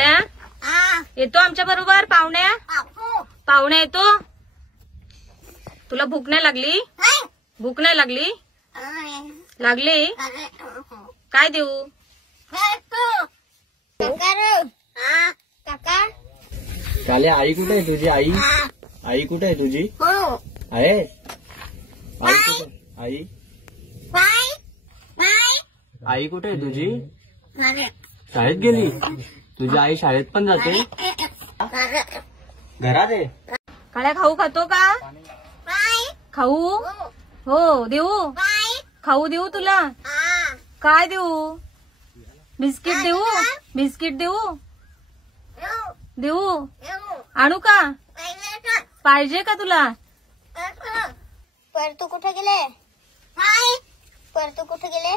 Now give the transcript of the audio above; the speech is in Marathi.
येतो आमच्या बरोबर पाहुण्या? पाहुण्या येतो? तुला भूक नाही लागली? भूक नाही लागली? लागली? काय देऊ? काल्या आई कुठे आहे तुझी? आई आई कुठे आहे तुझी? आहे आई कुठे? आई आई कुठे आहे तुझी? शाळेत गेली? तुझी आई शाळेत पण जाते? घरात आहे? काळ्या खाऊ खातो का? खाऊ? हो देऊ? खाऊ देऊ तुला? काय देऊ? बिस्किट देऊ? बिस्किट देऊ? देऊ? आणू का? पाहिजे का तुला? पर तू कुठे गेले? पर तू कुठे गेले?